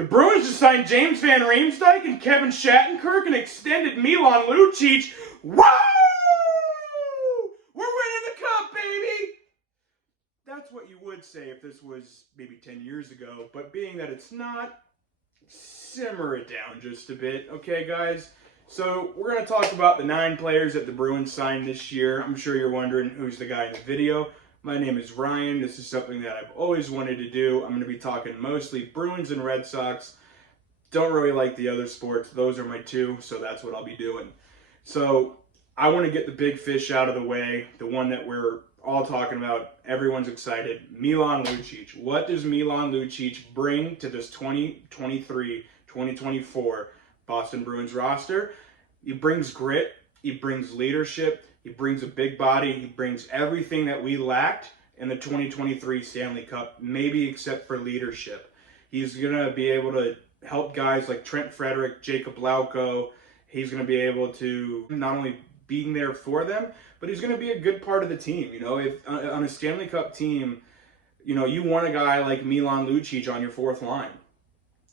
The Bruins just signed James Van Riemsdyk and Kevin Shattenkirk and extended Milan Lucic. Woo! We're winning the cup, baby! That's what you would say if this was maybe 10 years ago, but being that it's not, simmer it down just a bit, okay, guys? So we're going to talk about the 9 players that the Bruins signed this year. I'm sure you're wondering who's the guy in the video. My name is Ryan. This is something that I've always wanted to do. I'm going to be talking mostly Bruins and Red Sox. Don't really like the other sports. Those are my 2, so that's what I'll be doing. So I want to get the big fish out of the way, the one that we're all talking about. Everyone's excited. Milan Lucic. What does Milan Lucic bring to this 2023-2024 Boston Bruins roster? He brings grit. He brings leadership. He brings a big body. He brings everything that we lacked in the 2023 Stanley Cup, maybe except for leadership. He's going to be able to help guys like Trent Frederick, Jacob Lauko. He's going to be able to not only being there for them, but he's going to be a good part of the team. You know, if on a Stanley Cup team, you know, you want a guy like Milan Lucic on your 4th line,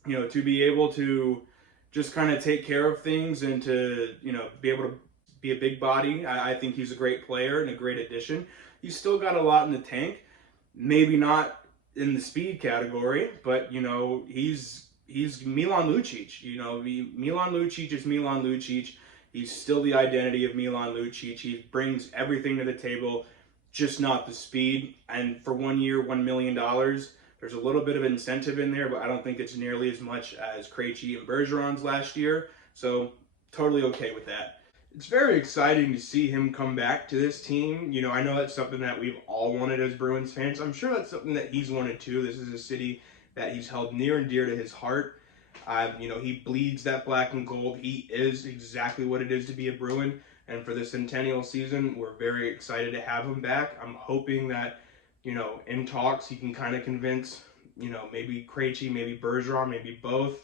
you know, to be able to just kind of take care of things and to, you know, be able to be a big body. I think he's a great player and a great addition. He's still got a lot in the tank. Maybe not in the speed category, but, you know, he's Milan Lucic. You know, Milan Lucic is Milan Lucic. He's still the identity of Milan Lucic. He brings everything to the table, just not the speed. And for 1 year, $1 million, there's a little bit of incentive in there, but I don't think it's nearly as much as Krejci and Bergeron's last year. So totally okay with that. It's very exciting to see him come back to this team. You know, I know that's something that we've all wanted as Bruins fans. I'm sure that's something that he's wanted too. This is a city that he's held near and dear to his heart. You know, he bleeds that black and gold. He is exactly what it is to be a Bruin. And for the centennial season, we're very excited to have him back. I'm hoping that, you know, in talks, he can kind of convince, you know, maybe Krejci, maybe Bergeron, maybe both.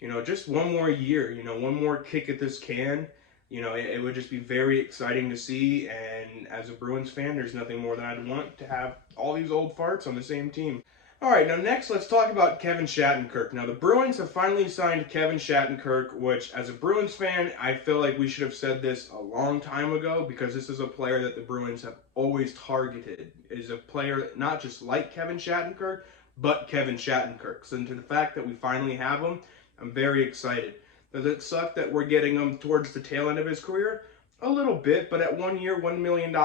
You know, just one more year, you know, one more kick at this can. You know, it would just be very exciting to see, and as a Bruins fan, there's nothing more than I'd want to have all these old farts on the same team. All right, now next, let's talk about Kevin Shattenkirk. Now, the Bruins have finally signed Kevin Shattenkirk, which, as a Bruins fan, I feel like we should have said this a long time ago, because this is a player that the Bruins have always targeted. It is a player not just like Kevin Shattenkirk, but Kevin Shattenkirk. So, to the fact that we finally have him, I'm very excited. Does it suck that we're getting him towards the tail end of his career? A little bit, but at 1 year, $1 million,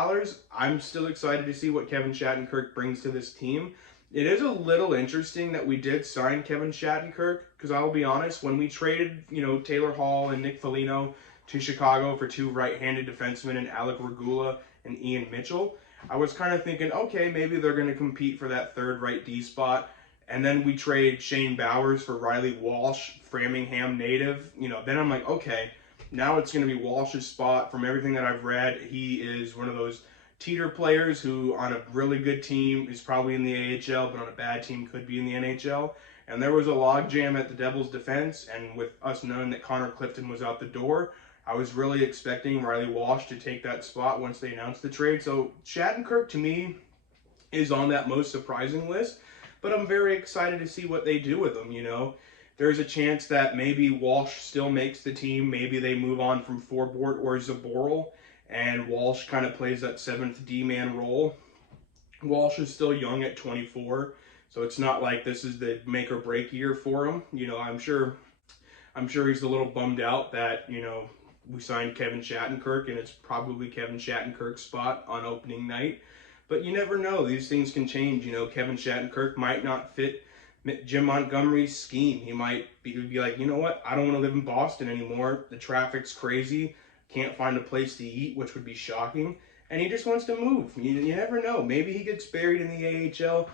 I'm still excited to see what Kevin Shattenkirk brings to this team. It is a little interesting that we did sign Kevin Shattenkirk, because I'll be honest, when we traded, you know, Taylor Hall and Nick Foligno to Chicago for 2 right-handed defensemen in Alec Regula and Ian Mitchell, I was kind of thinking, okay, maybe they're going to compete for that 3rd right D spot. And then we trade Shane Bowers for Riley Walsh, Framingham native. You know, then I'm like, okay, now it's going to be Walsh's spot. From everything that I've read, he is one of those teeter players who on a really good team is probably in the AHL, but on a bad team could be in the NHL. And there was a logjam at the Devils' defense, and with us knowing that Connor Clifton was out the door, I was really expecting Riley Walsh to take that spot once they announced the trade. So Shattenkirk, to me, is on that most surprising list. But I'm very excited to see what they do with him, you know. There's a chance that maybe Walsh still makes the team. Maybe they move on from Forbort or Zaboral, and Walsh kind of plays that 7th D-man role. Walsh is still young at 24, so it's not like this is the make-or-break year for him. You know, I'm sure he's a little bummed out that, you know, we signed Kevin Shattenkirk, and it's probably Kevin Shattenkirk's spot on opening night. But you never know. These things can change. You know, Kevin Shattenkirk might not fit Jim Montgomery's scheme. He might be like, you know what? I don't want to live in Boston anymore. The traffic's crazy. Can't find a place to eat, which would be shocking. And he just wants to move. You never know. Maybe he gets buried in the AHL.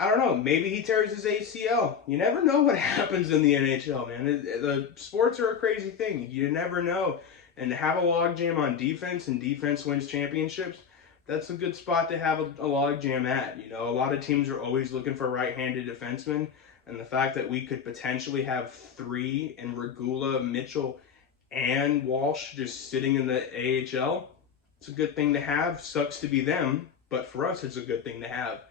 I don't know. Maybe he tears his ACL. You never know what happens in the NHL, man. The sports are a crazy thing. You never know. And to have a logjam on defense, and defense wins championships, that's a good spot to have a log jam at. You know, a lot of teams are always looking for right-handed defensemen, and the fact that we could potentially have 3 in Regula, Mitchell, and Walsh just sitting in the AHL, it's a good thing to have. Sucks to be them, but for us, it's a good thing to have.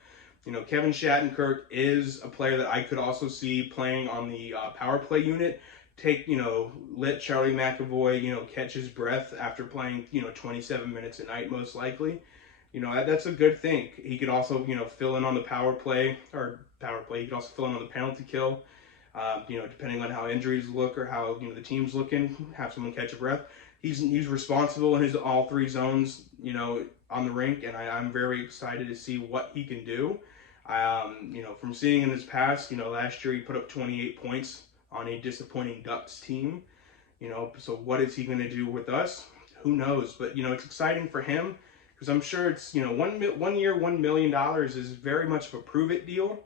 You know, Kevin Shattenkirk is a player that I could also see playing on the power play unit. Let Charlie McAvoy, catch his breath after playing, 27 minutes a night, most likely. That's a good thing. He could also, fill in on the power play. He could also fill in on the penalty kill. Depending on how injuries look or how, the team's looking, have someone catch a breath. He's responsible in his all three zones, on the rink, and I'm very excited to see what he can do. From seeing in his past, last year he put up 28 points on a disappointing Ducks team. So what is he going to do with us? Who knows? But, it's exciting for him because I'm sure it's, 1 year, $1 million is very much of a prove-it deal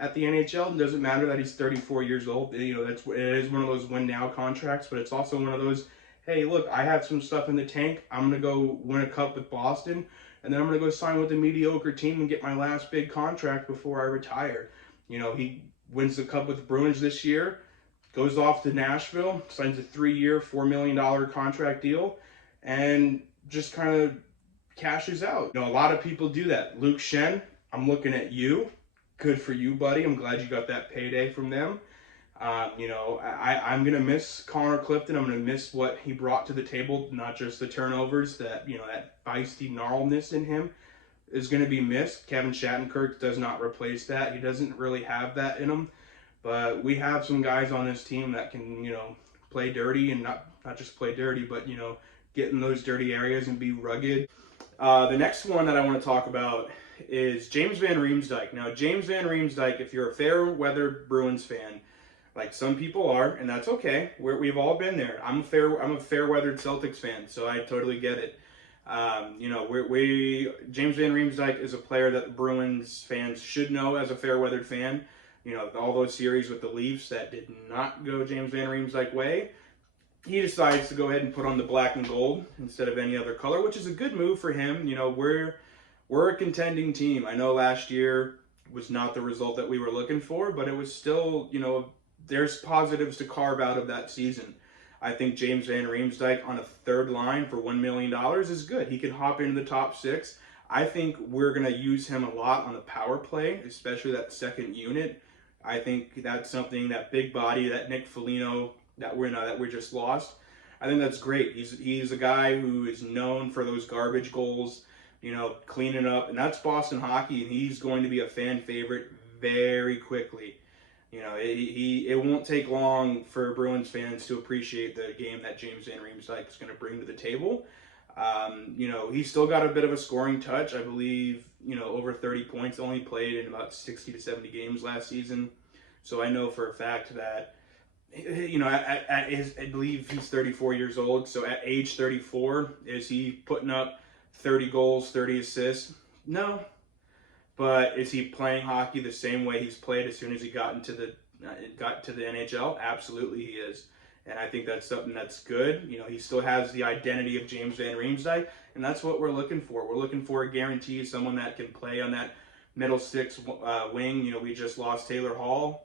at the NHL. It doesn't matter that he's 34 years old. It is one of those win-now contracts, but it's also one of those, hey, look, I have some stuff in the tank. I'm going to go win a cup with Boston, and then I'm going to go sign with a mediocre team and get my last big contract before I retire. He wins the cup with the Bruins this year, goes off to Nashville, signs a 3-year, $4 million contract deal, and just kind of cashes out. A lot of people do that. Luke Shen, I'm looking at you. Good for you, buddy. I'm glad you got that payday from them. I'm going to miss Connor Clifton. I'm going to miss what he brought to the table, not just the turnovers, that feisty gnarliness in him is going to be missed. Kevin Shattenkirk does not replace that. He doesn't really have that in him. But we have some guys on this team that can, play dirty, and not just play dirty, but, get in those dirty areas and be rugged. The next one that I want to talk about is James Van Riemsdyk. Now, James Van Riemsdyk, if you're a fair-weather Bruins fan, like some people are, and that's okay. We've all been there. I'm a fair-weathered Celtics fan, so I totally get it. James Van Riemsdyk is a player that the Bruins fans should know as a fair-weathered fan. All those series with the Leafs that did not go James Van Riemsdyk way, he decides to go ahead and put on the black and gold instead of any other color, which is a good move for him. We're a contending team. I know last year was not the result that we were looking for, but it was still, there's positives to carve out of that season. I think James Van Riemsdyk on a third line for $1 million is good. He can hop into the top six. I think we're going to use him a lot on the power play, especially that second unit. I think that's something, that big body, that Nick Foligno that we just lost. I think that's great. He's a guy who is known for those garbage goals, cleaning up, and that's Boston hockey, and he's going to be a fan favorite very quickly. It won't take long for Bruins fans to appreciate the game that James Van Riemsdyk is going to bring to the table. He's still got a bit of a scoring touch. I believe, over 30 points, only played in about 60 to 70 games last season. So I know for a fact that, I believe he's 34 years old. So at age 34, is he putting up 30 goals, 30 assists? No. But is he playing hockey the same way he's played as soon as he got to the NHL? Absolutely he is. And I think that's something that's good. He still has the identity of James Van Riemsdyk, and that's what we're looking for. We're looking for a guarantee, someone that can play on that middle six wing. We just lost Taylor Hall,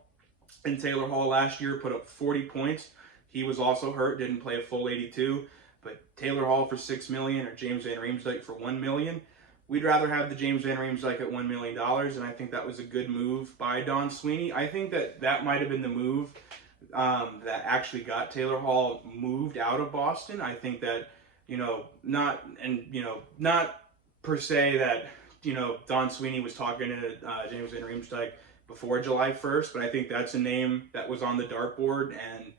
and Taylor Hall last year put up 40 points. He was also hurt, didn't play a full 82. But Taylor Hall for $6 million or James Van Riemsdyk for $1 million. We'd rather have the James Van Riemsdyk at $1 million, and I think that was a good move by Don Sweeney. I think that might have been the move that actually got Taylor Hall moved out of Boston. I think that, not per se that, Don Sweeney was talking to James Van Riemsdyk before July 1st, but I think that's a name that was on the dartboard, and,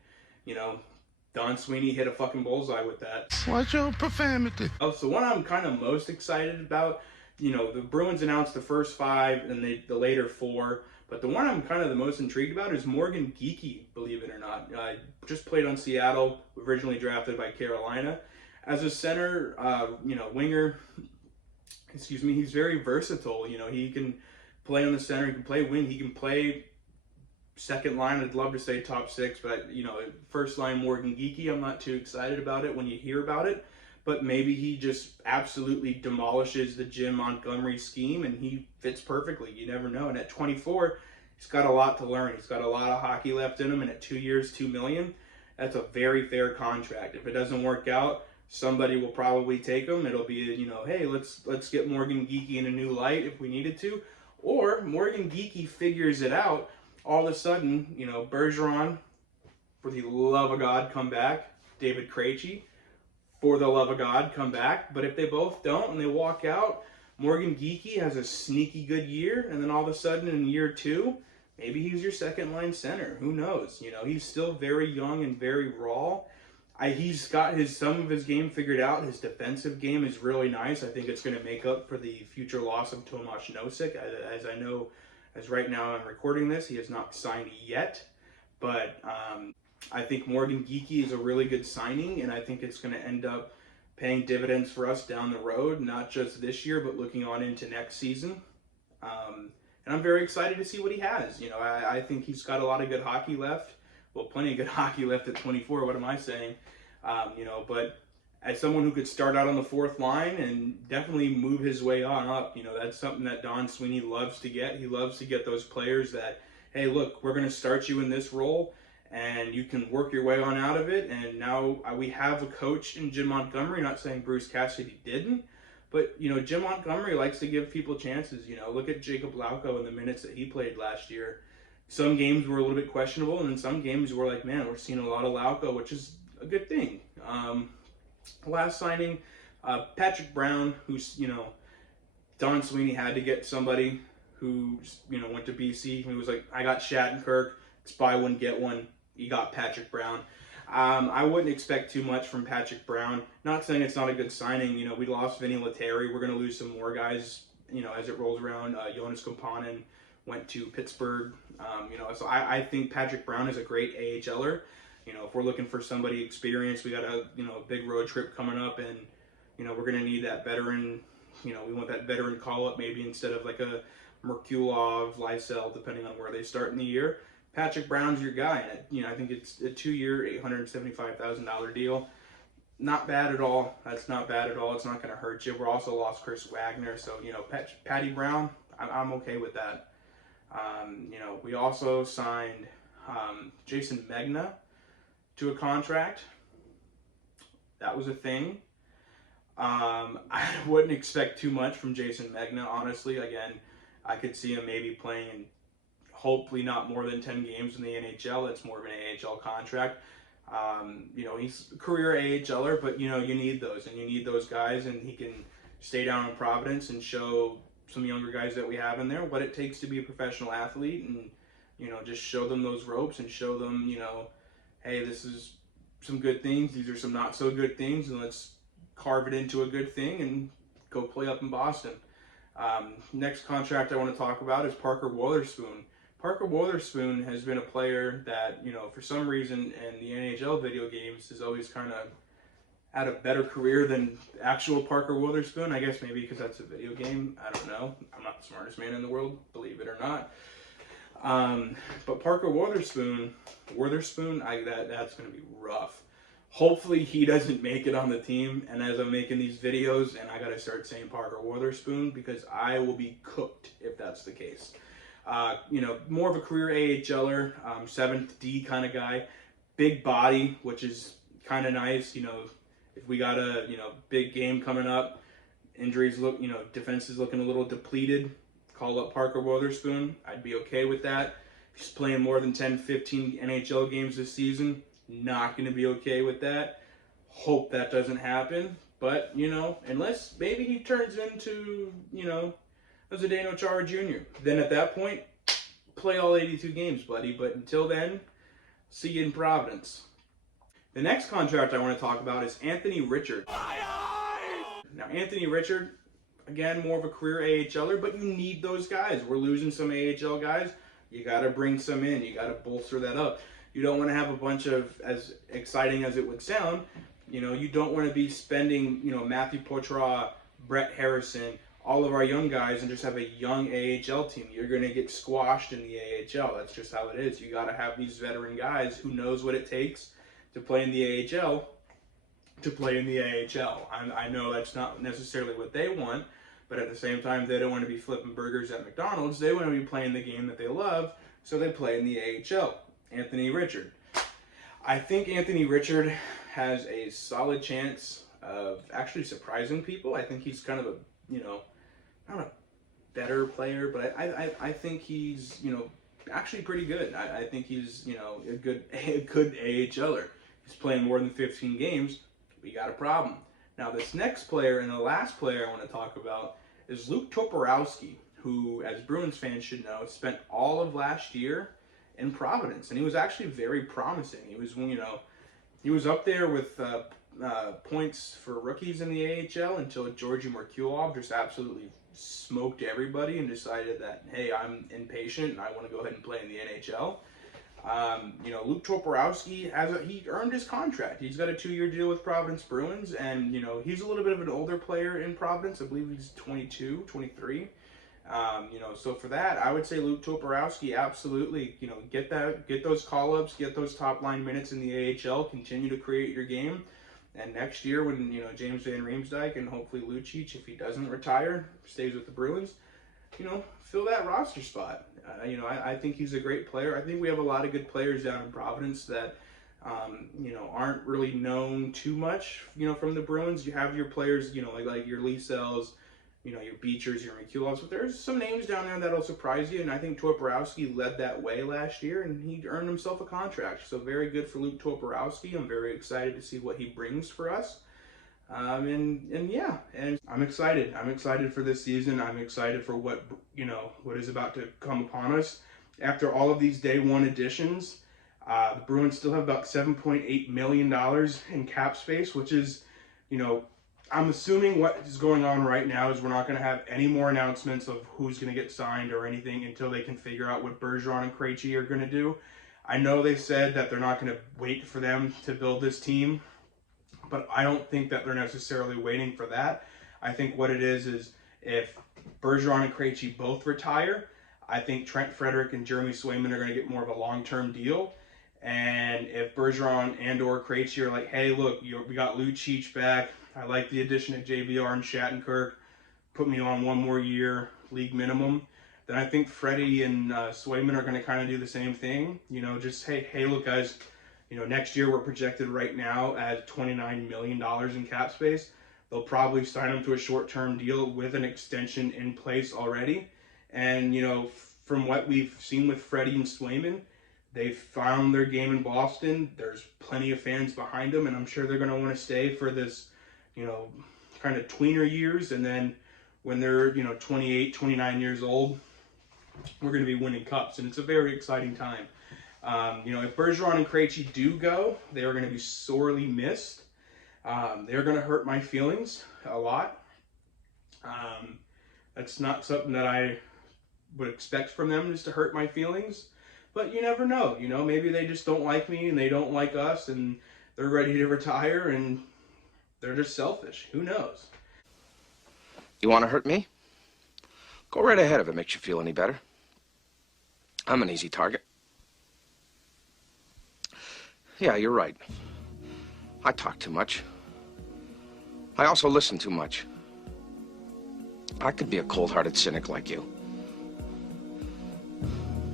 Don Sweeney hit a fucking bullseye with that. Watch your profanity. So what I'm kind of most excited about, the Bruins announced the first 5 and the later 4, but the one I'm kind of the most intrigued about is Morgan Geekie, believe it or not. Just played on Seattle, originally drafted by Carolina. As a center, winger, he's very versatile. He can play on the center, he can play wing, he can play second line. I'd love to say top 6, but first line Morgan Geekie, I'm not too excited about it when you hear about it. But maybe he just absolutely demolishes the Jim Montgomery scheme and he fits perfectly. You never know. And at 24, he's got a lot to learn. He's got a lot of hockey left in him. And at 2 years, $2 million, that's a very fair contract. If it doesn't work out, somebody will probably take him. It'll be, hey, let's get Morgan Geekie in a new light if we needed to. Or Morgan Geekie figures it out. All of a sudden, you know, Bergeron, for the love of God, come back. David Krejci, for the love of God, come back. But if they both don't and they walk out, Morgan Geekie has a sneaky good year, and then all of a sudden in year 2, maybe he's your second line center. Who knows? You know, he's still very young and very raw. He's got some of his game figured out. His defensive game is really nice. I think it's going to make up for the future loss of Tomas Nosek. As I know, as right now I'm recording this, he has not signed yet. But I think Morgan Geekie is a really good signing, and I think it's going to end up paying dividends for us down the road, not just this year, but looking on into next season. And I'm very excited to see what he has. You know, I think he's got a lot of good hockey left. Well, plenty of good hockey left at 24. What am I saying? You know, but as someone who could start out on the 4th line and definitely move his way on up, you know, that's something that Don Sweeney loves to get. He loves to get those players that, hey, look, we're going to start you in this role, and you can work your way on out of it. And now we have a coach in Jim Montgomery, not saying Bruce Cassidy didn't, but, you know, Jim Montgomery likes to give people chances. You know, look at Jacob Lauko and the minutes that he played last year. Some games were a little bit questionable, and then some games were like, man, we're seeing a lot of Lauko, which is a good thing. Last signing, Patrick Brown, who's, you know, Don Sweeney had to get somebody who, you know, went to BC. He was like, I got Shattenkirk, it's buy one, get one. You got Patrick Brown. I wouldn't expect too much from Patrick Brown. Not saying it's not a good signing. You know, we lost Vinny Lettieri. We're going to lose some more guys, you know, as it rolls around. Jonas Kopanen went to Pittsburgh. You know, so I think Patrick Brown is a great AHLer. You know, if we're looking for somebody experienced, we got a, you know, a big road trip coming up, and, you know, we're going to need that veteran. You know, we want that veteran call-up maybe instead of like a Merkulov, Lysell, depending on where they start in the year. Patrick Brown's your guy. And, you know, I think it's a 2-year, $875,000 deal. Not bad at all. That's not bad at all. It's not going to hurt you. We're also lost Chris Wagner. So, you know, Patty Brown, I'm okay with that. You know, we also signed Jason Megna to a contract. That was a thing. I wouldn't expect too much from Jason Megna, honestly. Again, I could see him maybe playing in hopefully not more than 10 games in the NHL. That's more of an AHL contract. You know, he's a career AHLer, but, you know, you need those, and you need those guys, and he can stay down in Providence and show some younger guys that we have in there what it takes to be a professional athlete, and, you know, just show them those ropes and show them, you know, hey, this is some good things, these are some not so good things, and let's carve it into a good thing and go play up in Boston. Next contract I want to talk about is Parker Wotherspoon. Parker Wotherspoon has been a player that, you know, for some reason in the NHL video games has always kind of had a better career than actual Parker Wotherspoon. I guess maybe because that's a video game. I don't know. I'm not the smartest man in the world, believe it or not. But Parker Wotherspoon, that's going to be rough. Hopefully he doesn't make it on the team, and as I'm making these videos, and I got to start saying Parker Wotherspoon because I will be cooked if that's the case. You know, more of a career AHLer, 7th D kind of guy, big body, which is kind of nice. You know, if we got a, you know, big game coming up, injuries look, you know, defense is looking a little depleted, call up Parker Wotherspoon. I'd be okay with that. If he's playing more than 10, 15 NHL games this season, not going to be okay with that. Hope that doesn't happen. But, you know, unless maybe he turns into, you know, a Zdeno Chara Jr. Then at that point, play all 82 games, buddy. But until then, see you in Providence. The next contract I want to talk about is Anthony Richard. Now, Anthony Richard, again, more of a career AHLer, but you need those guys. We're losing some AHL guys. You got to bring some in. You got to bolster that up. You don't want to have a bunch of, as exciting as it would sound, you know, you don't want to be spending, you know, Matthew Poitras, Brett Harrison, all of our young guys and just have a young AHL team. You're going to get squashed in the AHL. That's just how it is. You got to have these veteran guys who knows what it takes to play in the AHL to play in the AHL. I know that's not necessarily what they want, but at the same time, they don't want to be flipping burgers at McDonald's. They want to be playing the game that they love, so they play in the AHL. Anthony Richard. I think Anthony Richard has a solid chance of actually surprising people. I think he's kind of a, you know, not a better player, but I think he's, you know, actually pretty good. I think he's, you know, a good AHLer. He's playing more than 15 games. We got a problem. Now, this next player and the last player I want to talk about is Luke Toporowski, who, as Bruins fans should know, spent all of last year in Providence, and he was actually very promising. He was, you know, he was up there with points for rookies in the AHL until Georgi Merkulov just absolutely smoked everybody and decided that, hey, I'm impatient and I want to go ahead and play in the NHL. You know, Luke Toporowski he earned his contract. He's got a 2-year deal with Providence Bruins, and you know, he's a little bit of an older player in Providence. I believe he's 22, 23. You know, so for that, I would say Luke Toporowski, absolutely, you know, get those call-ups, get those top-line minutes in the AHL, continue to create your game. And next year when, you know, James Van Riemsdyk and hopefully Lucic, if he doesn't retire, stays with the Bruins, you know, fill that roster spot. You know, I think he's a great player. I think we have a lot of good players down in Providence that, you know, aren't really known too much, you know, from the Bruins. You have your players, you know, like your Lee Sells, you know, your Beechers, your McEwalls, but there's some names down there that'll surprise you, and I think Toporowski led that way last year, and he earned himself a contract. So very good for Luke Toporowski. I'm very excited to see what he brings for us. And yeah, and I'm excited. I'm excited for this season. I'm excited for what, you know, what is about to come upon us. After all of these day one additions, the Bruins still have about $7.8 million in cap space, which is, you know, I'm assuming what is going on right now is we're not going to have any more announcements of who's going to get signed or anything until they can figure out what Bergeron and Krejci are going to do. I know they said that they're not going to wait for them to build this team, but I don't think that they're necessarily waiting for that. I think what it is if Bergeron and Krejci both retire, I think Trent Frederick and Jeremy Swayman are going to get more of a long-term deal. And if Bergeron and or Krejci are like, hey, look, we got Lucic back. I like the addition of JVR and Shattenkirk. Put me on 1 more year, league minimum. Then I think Freddie and Swayman are going to kind of do the same thing. You know, just, hey, look, guys, you know, next year we're projected right now at $29 million in cap space. They'll probably sign them to a short-term deal with an extension in place already. And, you know, from what we've seen with Freddie and Swayman, they've found their game in Boston. There's plenty of fans behind them, and I'm sure they're going to want to stay for this, you know, kind of tweener years. And then when they're, you know, 28, 29 years old, we're going to be winning cups, and it's a very exciting time. You know, if Bergeron and Krejci do go, they are going to be sorely missed. They're going to hurt my feelings a lot. That's not something that I would expect from them, just to hurt my feelings. But you never know. You know, maybe they just don't like me and they don't like us and they're ready to retire and they're just selfish. Who knows? You want to hurt me? Go right ahead if it makes you feel any better. I'm an easy target. Yeah, you're right. I talk too much. I also listen too much. I could be a cold-hearted cynic like you.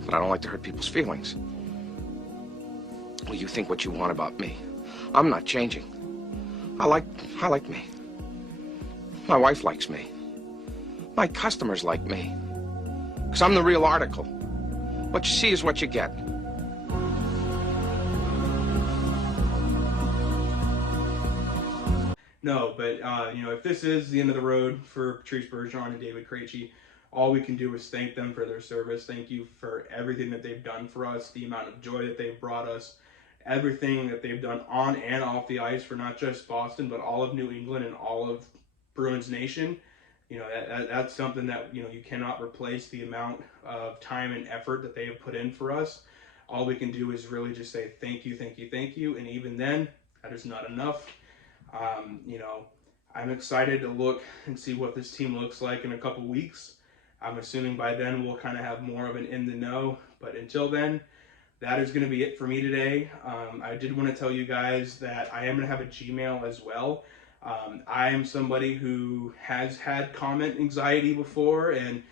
But I don't like to hurt people's feelings. Well, you think what you want about me. I'm not changing. I like me. My wife likes me. My customers like me. Because I'm the real article. What you see is what you get. No, but, you know, if this is the end of the road for Patrice Bergeron and David Krejci, all we can do is thank them for their service. Thank you for everything that they've done for us, the amount of joy that they've brought us, everything that they've done on and off the ice for not just Boston, but all of New England and all of Bruins Nation. You know, that's something that, you know, you cannot replace the amount of time and effort that they have put in for us. All we can do is really just say thank you, thank you, thank you. And even then, that is not enough. You know, I'm excited to look and see what this team looks like in a couple weeks. I'm assuming by then we'll kind of have more of an in the know. But until then, that is going to be it for me today. I did want to tell you guys that I am going to have a Gmail as well. I am somebody who has had comment anxiety before and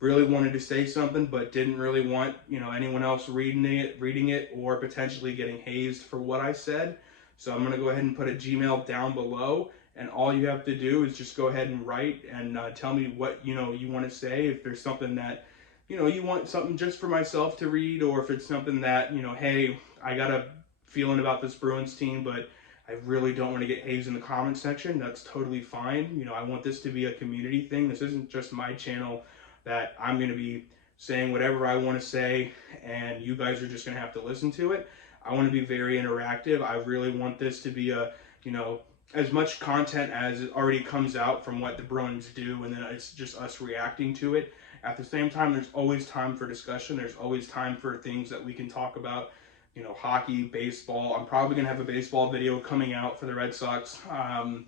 really wanted to say something, but didn't really want, you know, anyone else reading it or potentially getting hazed for what I said. So I'm going to go ahead and put a Gmail down below. and all you have to do is just go ahead and write and tell me what you want to say. If there's something that you want something just for myself to read, or if it's something that hey, I got a feeling about this Bruins team, but I really don't want to get hazed in the comment section, that's totally fine. I want this to be a community thing. This isn't just my channel that I'm going to be saying whatever I want to say and you guys are just going to have to listen to it. I want to be very interactive. I really want this to be a, as much content as it already comes out from what the Bruins do, and then it's just us reacting to it. At the same time, there's always time for discussion. There's always time for things that we can talk about, hockey, baseball. I'm probably going to have a baseball video coming out for the Red Sox on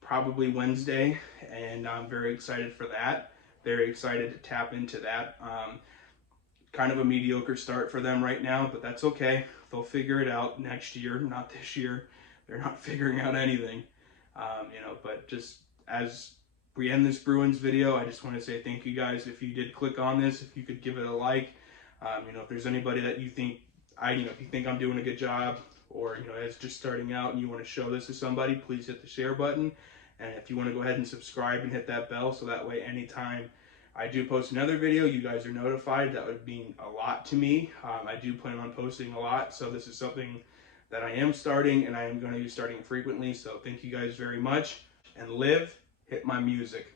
probably Wednesday, and I'm very excited for that. Very excited to tap into that. Kind of a mediocre start for them right now, but that's okay. They'll figure it out next year, not this year. They're not figuring out anything. But just as we end this Bruins video, I just want to say thank you guys. If you did click on this, if you could give it a like. If there's anybody that you think if you think I'm doing a good job, or as just starting out and you want to show this to somebody, please hit the share button. And if you want to go ahead and subscribe and hit that bell, so that way anytime I do post another video, you guys are notified. That would mean a lot to me. I do plan on posting a lot, so this is something that I am starting, and I am going to be starting frequently. So thank you guys very much, and hit my music.